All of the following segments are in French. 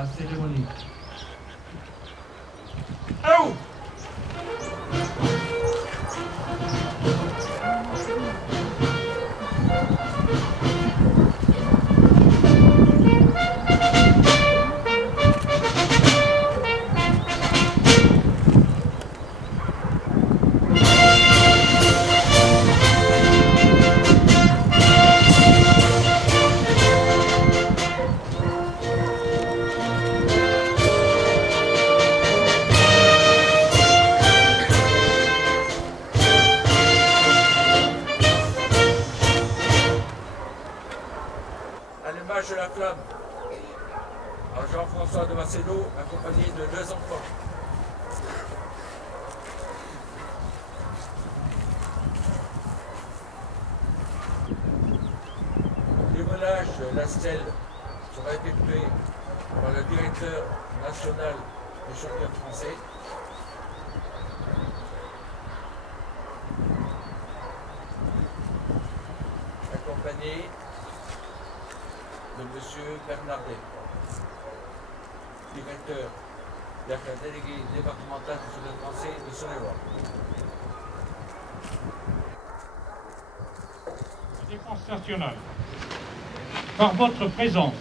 la cérémonie. Oh! Allumage de la flamme par Jean-François de Macedo, accompagné de 2 enfants. L'image de la stèle sera effectué par le directeur national des champions français. Accompagné de M. Bernardet, directeur de la déléguée départementale du championnat français de Saône-et-Loire. Défense nationale. Par votre présence,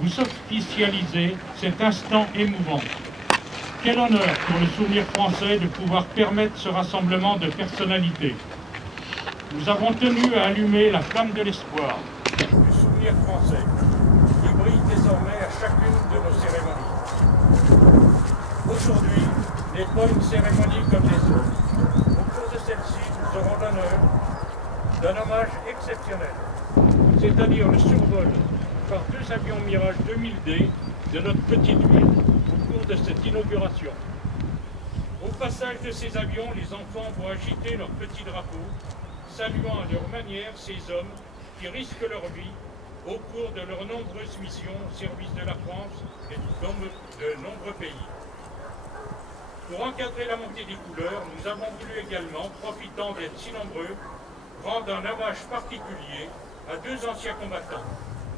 vous officialisez cet instant émouvant. Quel honneur pour le souvenir français de pouvoir permettre ce rassemblement de personnalités. Nous avons tenu à allumer la flamme de l'espoir du souvenir français, qui brille désormais à chacune de nos cérémonies. Aujourd'hui n'est pas une cérémonie comme les autres. Au cours de celle-ci, nous aurons l'honneur d'un hommage exceptionnel, c'est-à-dire le survol par 2 avions Mirage 2000D de notre petite ville au cours de cette inauguration. Au passage de ces avions, les enfants vont agiter leur petit drapeau, saluant à leur manière ces hommes qui risquent leur vie au cours de leurs nombreuses missions au service de la France et de nombreux pays. Pour encadrer la montée des couleurs, nous avons voulu également, profitant d'être si nombreux, rendre un hommage particulier à 2 anciens combattants.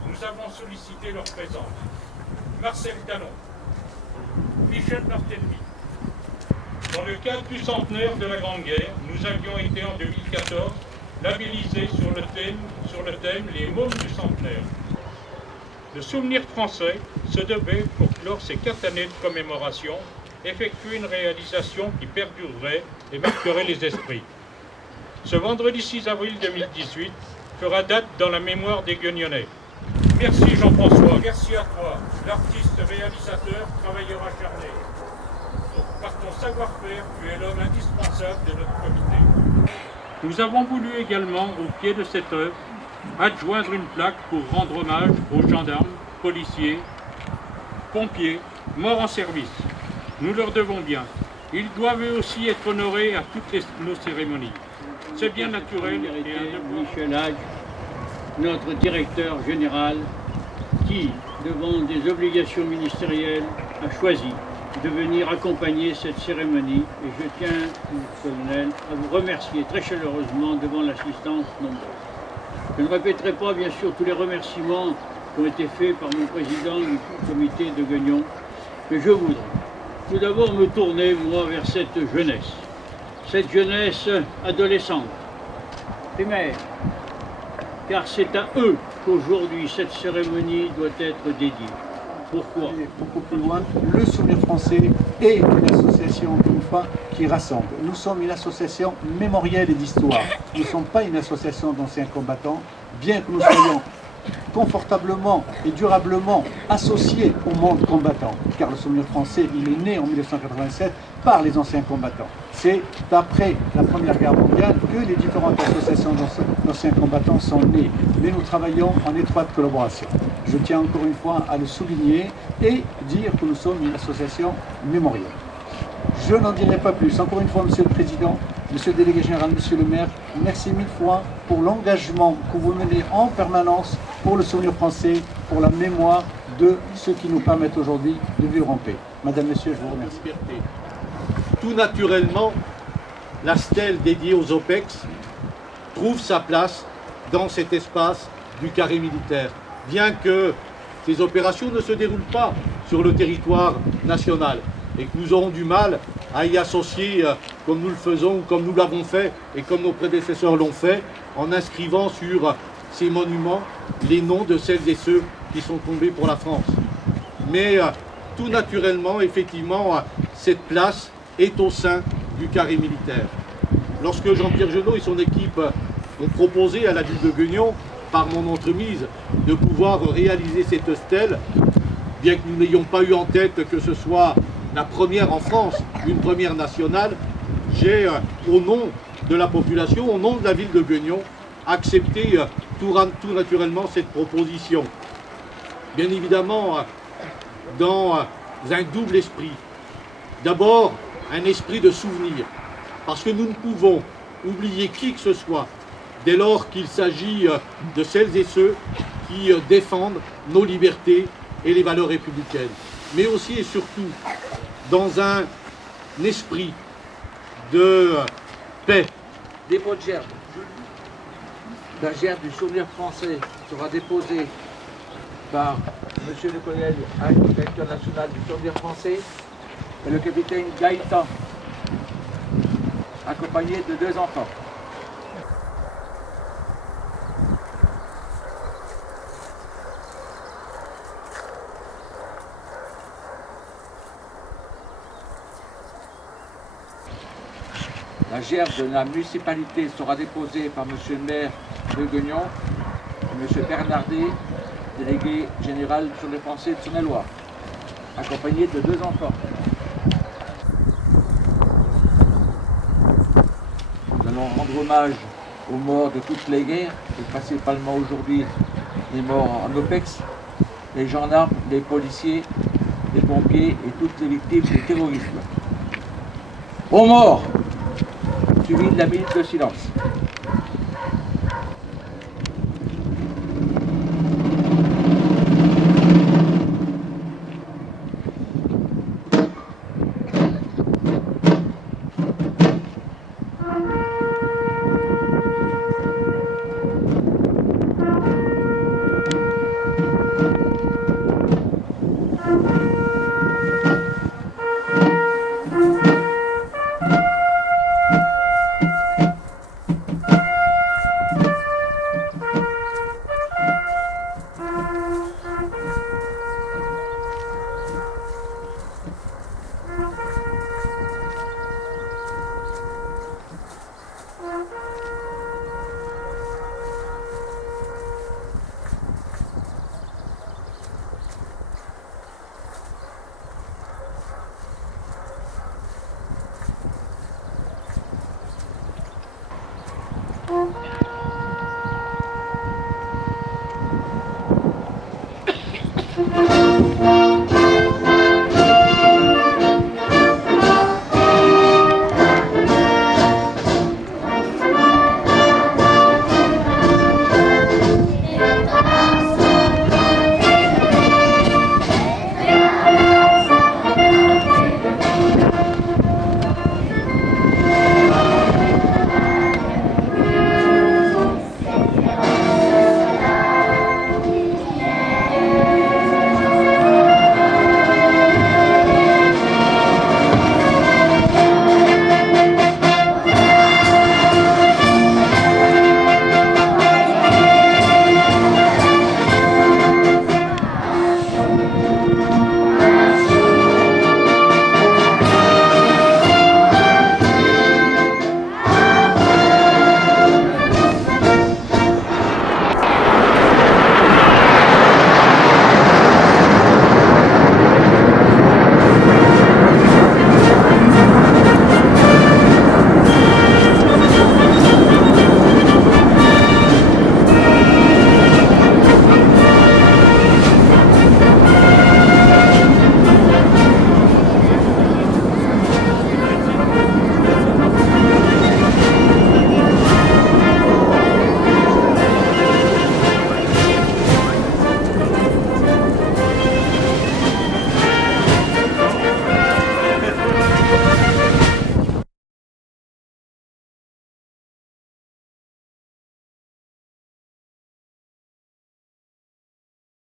Nous avons sollicité leur présence. Marcel Talon, Michel Barthélemy. Dans le cadre du centenaire de la Grande Guerre, nous avions été en 2014 labellisés sur le thème Les mômes du centenaire. Le souvenir français se devait, pour clore ces 4 années de commémoration, effectuer une réalisation qui perdurerait et marquerait les esprits. Ce vendredi 6 avril 2018 fera date dans la mémoire des Guignonnais. Merci Jean-François, merci à toi, l'artiste, réalisateur, travailleur acharné. Par ton savoir-faire, tu es l'homme indispensable de notre comité. Nous avons voulu également, au pied de cette œuvre, adjoindre une plaque pour rendre hommage aux gendarmes, policiers, pompiers, morts en service. Nous leur devons bien. Ils doivent eux aussi être honorés à toutes nos cérémonies. C'est bien naturel. Michel Hadj, notre directeur général, qui, devant des obligations ministérielles, a choisi de venir accompagner cette cérémonie. Et je tiens, colonel, à vous remercier très chaleureusement devant l'assistance nombreuse. Je ne répéterai pas, bien sûr, tous les remerciements qui ont été faits par mon président du comité de Guignon, mais je voudrais tout d'abord me tourner, moi, vers cette jeunesse adolescente, primaire, car c'est à eux qu'aujourd'hui cette cérémonie doit être dédiée. Pourquoi? Beaucoup plus loin, le Souvenir français est une association, encore une fois, qui rassemble. Nous sommes une association mémorielle et d'histoire. Nous ne sommes pas une association d'anciens combattants, bien que nous soyons confortablement et durablement associés au monde combattant, car le Souvenir français, il est né en 1987 par les anciens combattants. C'est après la Première Guerre mondiale que les différentes associations d'anciens combattants sont nées, mais nous travaillons en étroite collaboration. Je tiens encore une fois à le souligner et dire que nous sommes une association mémorielle. Je n'en dirai pas plus. Encore une fois, Monsieur le Président, Monsieur le Délégué Général, Monsieur le Maire, merci 1000 fois pour l'engagement que vous menez en permanence pour le Souvenir français, pour la mémoire de ceux qui nous permettent aujourd'hui de vivre en paix. Madame, Monsieur, je vous remercie. Tout naturellement, la stèle dédiée aux OPEX trouve sa place dans cet espace du carré militaire. Bien que ces opérations ne se déroulent pas sur le territoire national et que nous aurons du mal à y associer, comme nous le faisons, comme nous l'avons fait et comme nos prédécesseurs l'ont fait, en inscrivant sur ces monuments les noms de celles et ceux qui sont tombés pour la France. Mais tout naturellement, effectivement, cette place est au sein du carré militaire. Lorsque Jean-Pierre Genot et son équipe ont proposé à la ville de Gueugnon, par mon entremise, de pouvoir réaliser cette stèle, bien que nous n'ayons pas eu en tête que ce soit la première en France, une première nationale, j'ai, au nom de la population, au nom de la ville de Gueugnon, accepté tout naturellement cette proposition. Bien évidemment, dans un double esprit. D'abord, un esprit de souvenir, parce que nous ne pouvons oublier qui que ce soit dès lors qu'il s'agit de celles et ceux qui défendent nos libertés et les valeurs républicaines. Mais aussi et surtout dans un esprit de paix. Dépôt de gerbe. La gerbe du souvenir français sera déposée par Monsieur le colonel, directeur national du souvenir français, et le capitaine Gaëtan, accompagné de 2 enfants. La gerbe de la municipalité sera déposée par Monsieur le maire de Gueugnon et Monsieur Bernardet, délégué général sur les Français de Saône-et-Loire, accompagné de 2 enfants. Nous allons rendre hommage aux morts de toutes les guerres, et principalement aujourd'hui les morts en OPEX, les gendarmes, les policiers, les pompiers et toutes les victimes du terrorisme. Aux morts, suivi de la minute de silence.